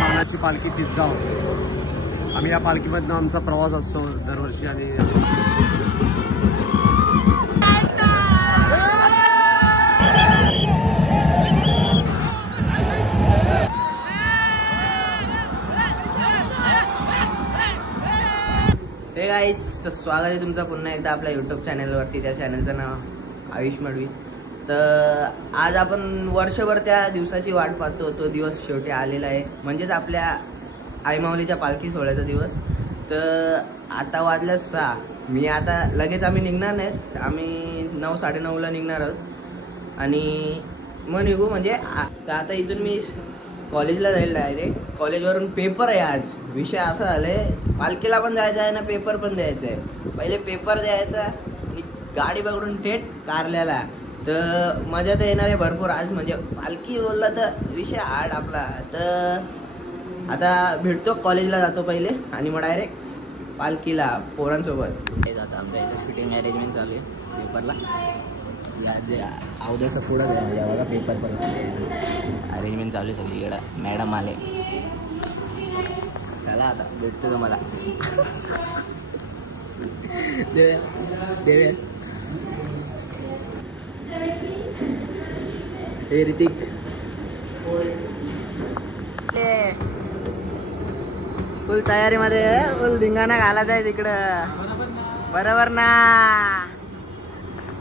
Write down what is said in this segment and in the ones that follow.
मानाची पालखी तिसगाव. आम्ही या पालखीमधनं आमचा प्रवास असतो दरवर्षी. आणि हे गाईज, तर स्वागत आहे तुमचं पुन्हा एकदा आपल्या यूट्यूब चॅनलवरती. त्या चॅनलचं नाव आयुष मडवी. तर आज आपण वर्षभर त्या दिवसाची वाट पाहतो. तो दिवस शेवटी आलेला आहे, म्हणजेच आपल्या आईमाऊलीच्या पालखी सोहळ्याचा दिवस. तर आता वाजल्या 6. मी आता लगेच आम्ही निघणार नाहीत. आम्ही 9, 9:30ला निघणार आहोत आणि मग निघू. म्हणजे आता इथून मी कॉलेजला जाईल डायरेक्ट. कॉलेजवरून पेपर आहे आज. विषय असा झालाय, पालखीला पण जायचं आहे ना, पेपर पण द्यायचा आहे. पहिले पेपर द्यायचा, गाडी पकडून थेट कारल्याला. तर मजा तर येणार आहे भरपूर आज. म्हणजे पालखी बोलला तर विषय हार्ड आपला. तर आता भेटतो, कॉलेजला जातो पहिले आणि मग डायरेक्ट पालखीला पोरांसोबत. आता आमच्या इथं शूटिंग अरेंजमेंट चालू आहे पेपरला. अवध्याचा पुढं आहे बघा, पेपर पण अरेंजमेंट चालू आहे सगळीकडं. मॅडम आले. चला आता भेटतो तुम्हाला. देवे हे ऋतिक फुल तयारीमध्ये, फुल धिंगाणा घालायचा आहे तिकडं. बरोबर ना.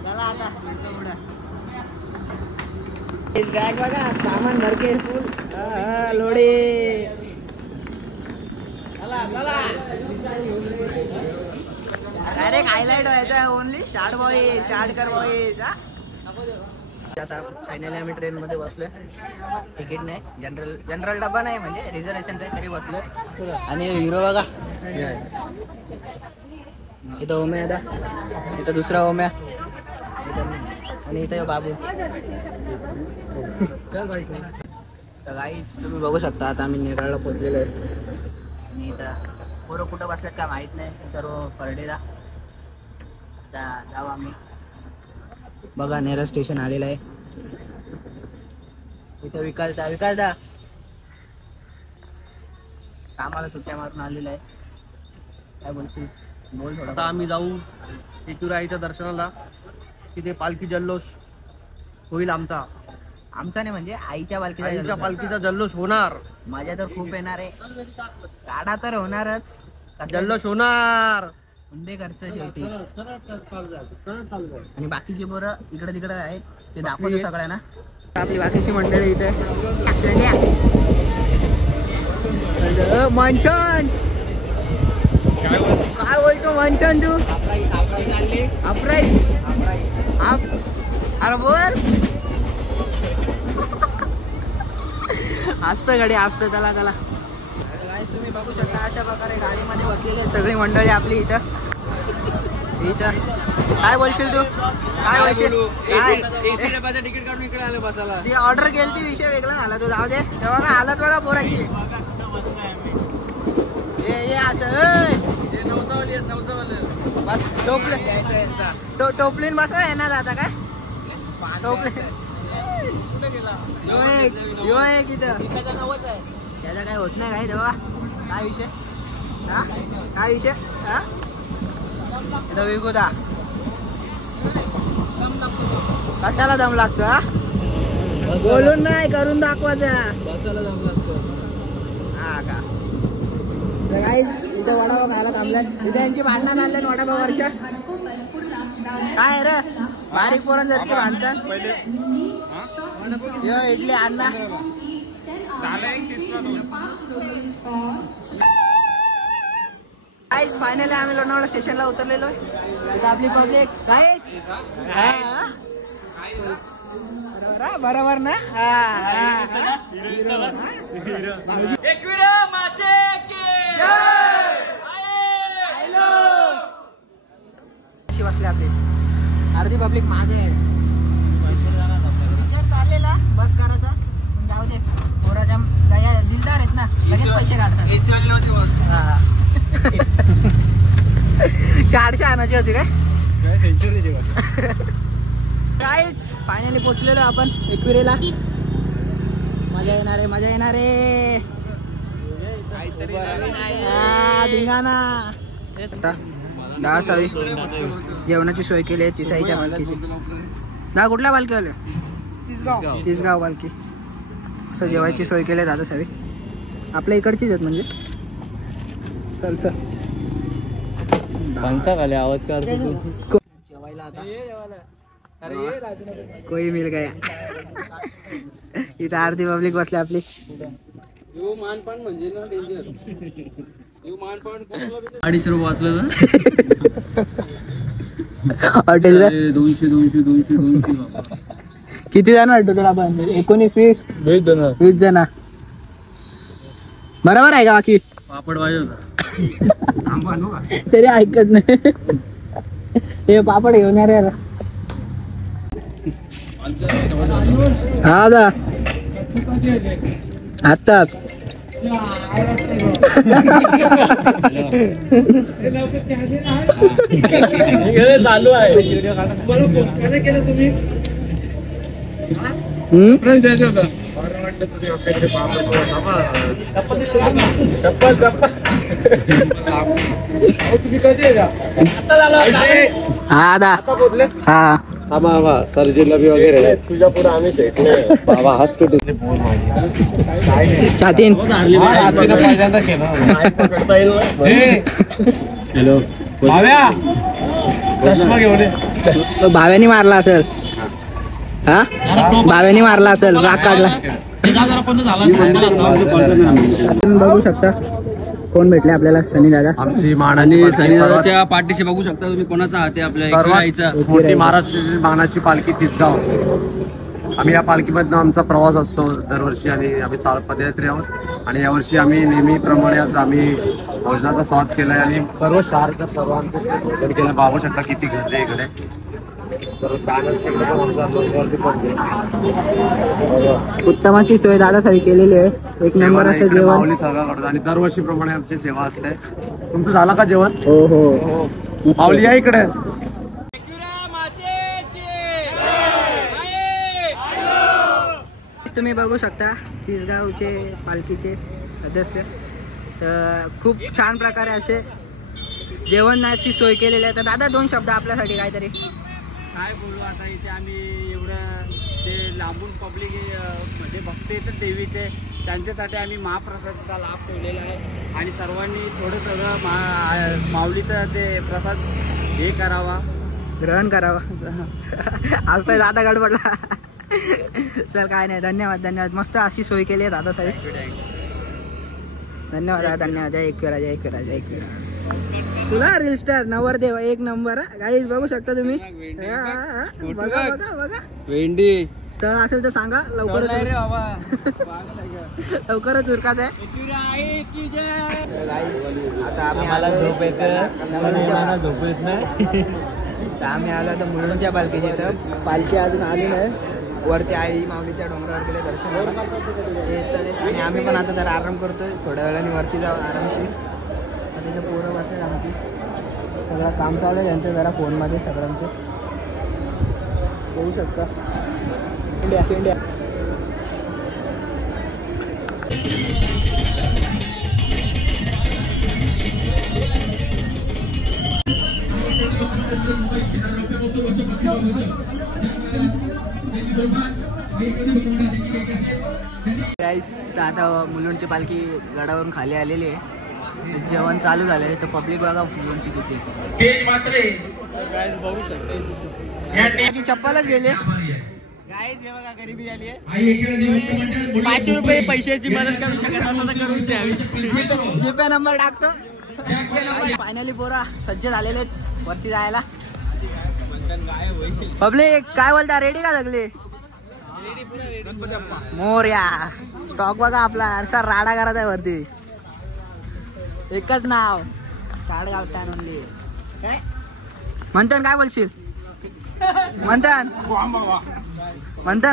चला आता बॅग बघा, सामान भरके फुल लोडे. डायरेक्ट हायलाइट व्हायचा आहे ओनली. स्टार्ट बॉईज, स्टार्ट कर बॉईज. आता फायनली आम्ही ट्रेन मध्ये बसलोय. तिकीट नाही, जनरल डबा नाही, म्हणजे रिझर्वेशनचा आहे तरी बसलोय. आणि हिरो बघा, इथं ओम्या, आता इथं दुसरा ओम्या आणि इथं बाबू. तर गाईज तुम्ही बघू शकता, आता आम्ही नेरळला पोहोचलेलो आहे. आणि इथं पोरं कुठं बसल्यात का माहीत नाही, तर परडेला. आता जाऊ आम्ही. बघा नेरळ स्टेशन आलेलं आहे. इथं विकासदा कामाला सुट्ट्या मारून आलेला आहे. काय बोलशील, बोल थोडं. आता आम्ही जाऊ एकविराईच्या दर्शनाला. तिथे पालखी जल्लोष होईल आमचा नाही, म्हणजे आईच्या पालखीचा जल्लोष होणार. मजा तर खूप येणार आहे. गाडा तर होणारच, जल्लोष होणार. खर्च शेवटी. आणि बाकीची पोरं इकडे तिकडे आहेत, ते दाखवतो सगळ्यांना. आपली बाकीची मंडळी इथे. मंचन काय बोलतो मंचन तू? अप्राईस अरे बोल. असतं गाडी, असतं. त्याला तुम्ही बघू शकता अशा प्रकारे गाडीमध्ये बसलेली सगळी मंडळी आपली इथं. काय बोलशील तू? काय बोलशील? एसी डब्याचं तिकीट काढून इकडे आलं बसायला. ती ऑर्डर केली, ती विषय वेगळा झाला. तू जाऊ दे. तेव्हा का हालत बघा पोराची. हे असं बस टोपलीन बसवा येणार आता काय टोपलीन. यो एक इथं त्याचा काय होत नाही काय. तेव्हा काय विषय, काय विषय विकुदा कशाला दम लागतो? बोलून नाही, करून दाखवायचा. हा का इथं वडापाव खायला थांबल्यात. इथे यांची भांडणं चालल्यात वडापाववरच्या. काय रे बारीक पोरांसाठी भांडतात. इडली अण्णा गाईज फायनली आम्ही लोणावळा स्टेशनला उतरलेलो आहे. इथं आपली पब्लिक गाईज बरोबर ना. अशी बसली आपली अर्धी पब्लिक मागे आहे. विचार चाललेला बस करायचा, पण जाऊ दे. पोराच्या दया दिलदार आहेत ना, लगेच पैसे काढतात. 400 आणायची होती काय. काहीच फायनली पोहोचलेलो आपण एकविरेला. मजा येणार आहे, मजा येणार आहे. काहीतरी नवीन आहे धिंगाणा. आता 10 जेवणाची सोय केली आहे तिसाईच्या पालखीची. कुठल्या पालखी आले? तिसगाव पालखी. असं जेवायची सोय केली आहे 10 आपल्या इकडचीच आहेत म्हणजे. चल चल आवाज काढतो जेवायला आता. कोई मिल गया. इथं आरती पब्लिक बसली आपली. ₹250 वाचलं ना हॉटेलला. 200 किती जण टोटल आपण? 19-20 जण. बरोबर आहे का? बाकी पापड पाहिजे होता तरी ऐकत नाही. हे पापड घेऊन या रे. हा दा आता चालू आहे. हा दा हा सर्जनला बी वगैरे तुझ्या पुढे आम्ही शेकले बाबा. हाच कुठे छातीन. हॅलो भाव्या चष्मा घेऊन भाव्यानी मारला असेल. हा भाव्यानी मारला असेल. राग काढला. बघू शकता कोण भेटले आपल्याला. सनी दादा. आमची मानाची सनी दादाच्या पाठीशी बघू शकता तुम्ही कोणाचा हात आहे. आपल्या सर्वात मोठी महाराष्ट्राची मानाची पालखी तिसगाव. आम्ही या पालखीमधनं आमचा प्रवास असतो दरवर्षी आणि आम्ही पदयात्री आहोत. आणि यावर्षी आम्ही नेहमीप्रमाणे आज आम्ही भोजनाचा स्वाद केलाय आणि सर्व शहर सर्वांचे भोजन केलं. पाहू शकता किती गर्दी आहे इकडे. उत्तमाची सोय दादा सवी केलेली आहे. एक नंबर असं जेवण सगळं करतो आणि दरवर्षीप्रमाणे आमची सेवा असते. तुमचं झालं का जेवण? हो हो. माऊली या इकडे. तुम्ही बघू शकता तिसगावचे पालखीचे सदस्य. तर खूप छान प्रकारे असे जेवणाची सोय केलेली आहे. तर दादा 2 शब्द आपल्यासाठी काहीतरी. काय बोलू आता. इथे आम्ही एवढं ते लांबून पब्लिक म्हणजे भक्त येतात देवीचे, त्यांच्यासाठी आम्ही महाप्रसादाचा लाभ ठेवलेला आहे. आणि सर्वांनी थोडं सगळं माऊलीचं ते प्रसाद हे करावा, ग्रहण करावा. आज तर दादा गडबडला. चल काय नाही. धन्यवाद धन्यवाद. मस्त अशी सोय केली आहे दादा साहेब. धन्यवाद धन्यवाद. एक वेळा तुला रील स्टार नवरदेव 1 नंबर. गाईज बघू शकता तुम्ही. बघा बघा बघा. भेंडी स्थळ असेल तर सांगा. लवकरच लवकरच उरकाच आहे. आता आम्ही आलो आता मुलुंडच्या पालखीची. तर पालखी अजून आली नाही. वरती आई माऊलीच्या डोंगरावर गेले दर्शनाला. आणि आम्ही पण आता जरा आराम करतोय. थोड्या वेळाने वरती जाऊ आरामशीर. तिथे पोरं बसले आमची. सगळं काम चालू आहे त्यांचं जरा फोनमध्ये सगळ्यांचं. बघू शकता. इंडिया आता मुलुंडची पालखी गडावरून खाली आलेली आहे. जेवण चालू झालंय. तर पब्लिक बघा मुलुंडची किती. चप्पलच गेले. गरिबी झाली आहे. 500 रुपये पैशाची मदत करू शकत असं तर करून द्यावी. जीपे नंबर टाकतो. फायनली पोरा सज्ज झालेले आहेत वरती जायला. पब्लिक काय बोलता? रेडी का सगळे? मोरया. स्टॉक बघा आपला. असा राडा करत आहे वरती. एकच नाव काढ गावठाण म्हणले. काय म्हणतात? काय बोलशील? म्हणतात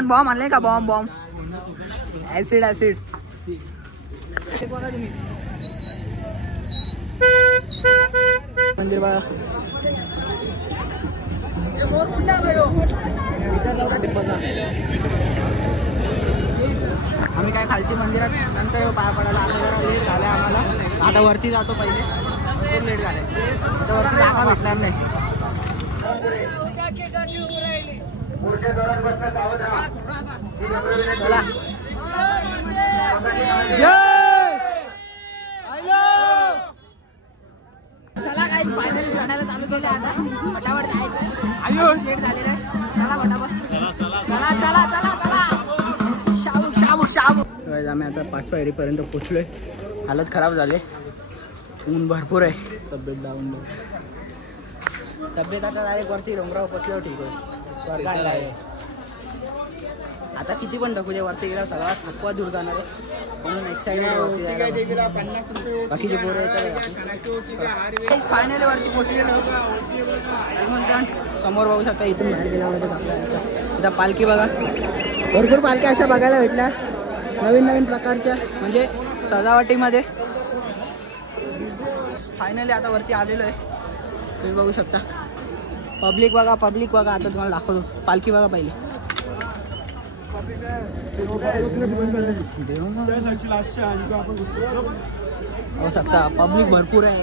बॉम्ब आणले का? बॉम्ब ऍसिड मंदिर बघा. आम्ही काय खालती मंदिरात नंतर पाया पडायला आता जरा लेट झालं आम्हाला. आता वरती जातो पहिले, खूप लेट झालं तर वरती जागा भेटणार नाही. चला चला काय फायनली चढायला चालू केलं. आता फटाफट जायचं, लेट झालेलं आहे. चला फटाफट चला चला चला चला. शाबूक शाबूक शाबूक. आम्ही आता 5 पायरीपर्यंत पोहोचलोय. हालत खराब झाले, ऊन भरपूर आहे. तब्येत डाऊन, तब्येत आता डायरेक्ट वरती डोंगरावर पोचल्यावर ठीक होईल. स्वर्ग आहे डायरेक्ट. आता किती पण ढकू दे, वरती गेला सगळा थकवा दूर जाणार आहे. म्हणून एक्साइटेड बाकीचे पोरं येतात. फायनली वरती पोहोचलेलो. समोर बघू शकता, इथून बाहेर गेल्यावर इथं पालखी बघा. भरपूर पालख्या अशा बघायला भेटल्या, नवीन नवीन प्रकारच्या, म्हणजे सजावटीमध्ये. फायनली आता वरती आलेलो आहे. तुम्ही बघू शकता. पब्लिक बघा, पब्लिक बघा. आता तुम्हाला दाखवतो पालखी बघा पहिले. बघू शकता पब्लिक भरपूर आहे.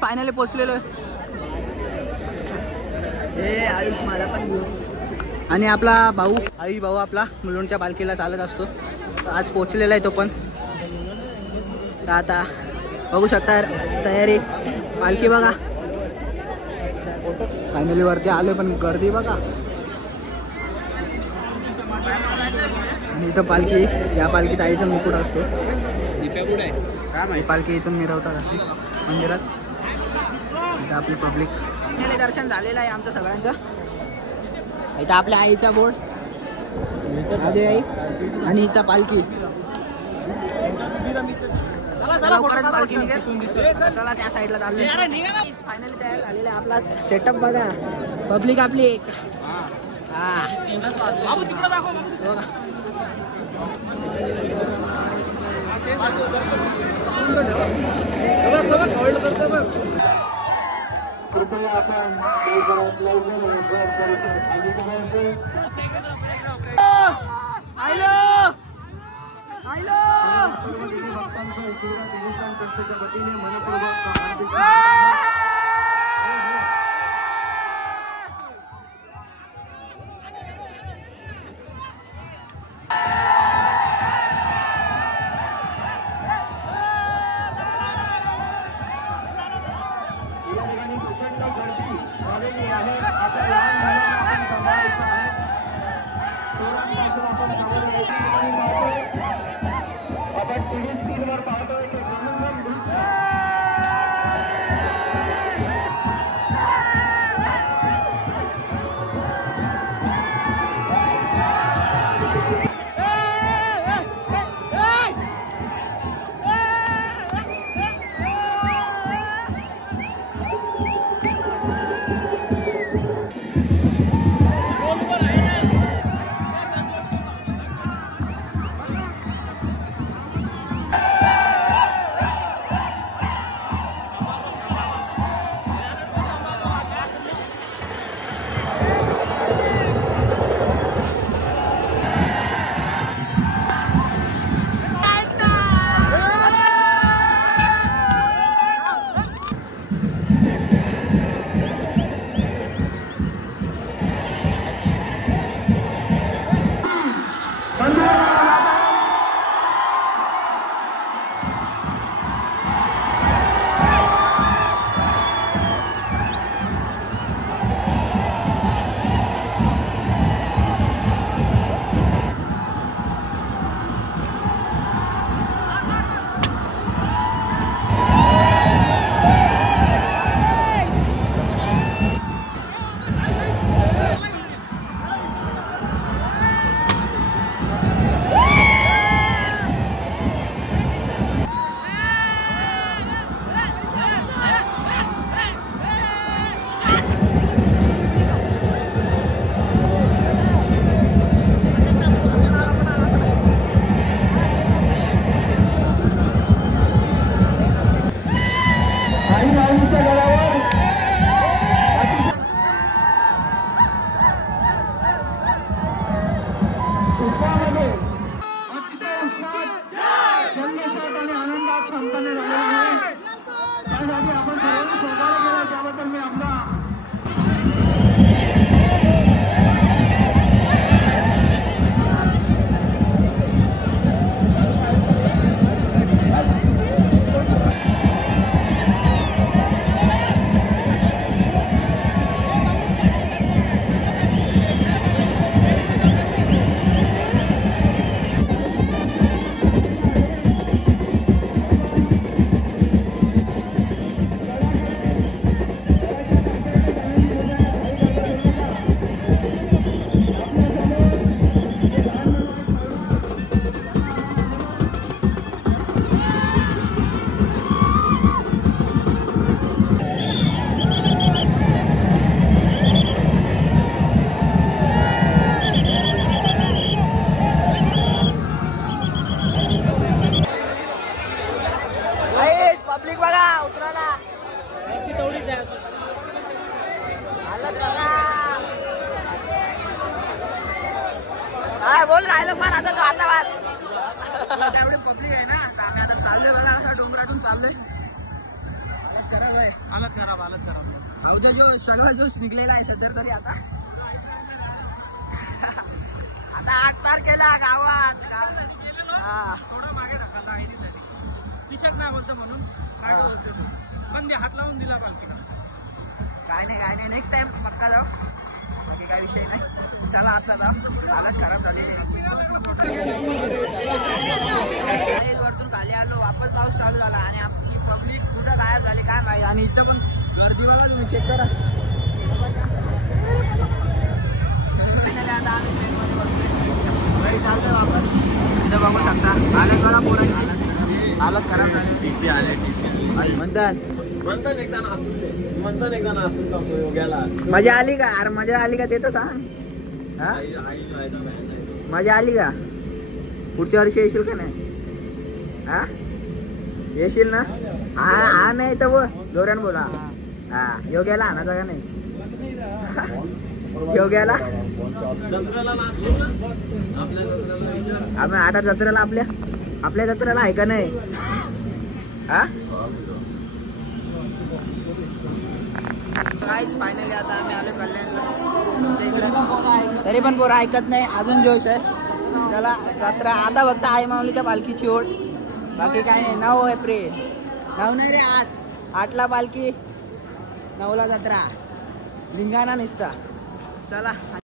फायनली पोचलेलो आहे. आयुष मला पण घेऊ. आणि आपला भाऊ आयुष भाऊ आपला मुलुंडच्या पालखीला चालत असतो. आज पोचलेला आहे तो पण. तर आता बघू शकता तयारी, पालखी बघा. फायनली वरती आले, पण गर्दी बघा. आणि इथं पालखी, या पालखीत आईचा मुकुट असतो. पालखी इथून मिरवतात अशी मंदिरात. इथं आपली पब्लिक. दर्शन झालेलं आहे आमचं सगळ्यांचं. इथं आपल्या आईचा बोर्ड, आधी आई, आणि इथं पालखी. लवकरच पालखी निघेल. चला त्या साईडला चालू. फायनली तयार झालेला आहे आपला सेटअप बघा. पब्लिक आपली एक. पब्लिक बघा उतराला काय बोल राहिलो पण आता तो आता बात एवढी पब्लिक आहे ना आता आम्ही आता चाललोय बघा असं डोंगरातून चाललोय हालत खराब अवधा जो सगळा जोश निघलेला आहे सध्या तरी आता 8 तारखेला गावात थोडं मागे ढकलला आयडीसाठी टी शर्ट नाही बोलतो म्हणून काय बोलतो पण ते हात लावून दिला पालखीला. काय नाही नेक्स्ट टाइम पक्का जाऊ बाकी काय विषय नाही. चला आता जाऊ हालत खराब झालेली वरतून खाली आलो वापस पाऊस चालू झाला आणि आपली पब्लिक कुठं गायब झाली काय माहिती आणि इथं पण गर्दी बघा तुम्ही चेक करा. आता आम्ही ट्रेनमध्ये बसतोय घरी चालतोय वापस इथं बघू शकता हालत मला पोरांची हालत खराब झाली. टीसी आले म्हणतात एकदा नाचून टाकू योग्याला. मजा आली का अरे मजा आली का ते तर सांग. हा मजा आली का पुढच्या वर्षी येशील का नाही. हा येशील ना. हा नाही तर बोल जोरान बोला. हा योग्याला आणायचा का नाही योग्याला आम्ही आता जत्रेला आपल्या जत्रेला आहे का नाही. हा काहीच फायनली आता आम्ही आलो कल्याणला तरी पण पोरं ऐकत नाही अजून जोश आहे. चला जत्रा आता फक्त आई माऊलीच्या पालखीची ओढ बाकी काय नाही. 9 एप्रिल 9 नाही रे 8ला पालखी 9ला जत्रा लिंगाणा निसता. चला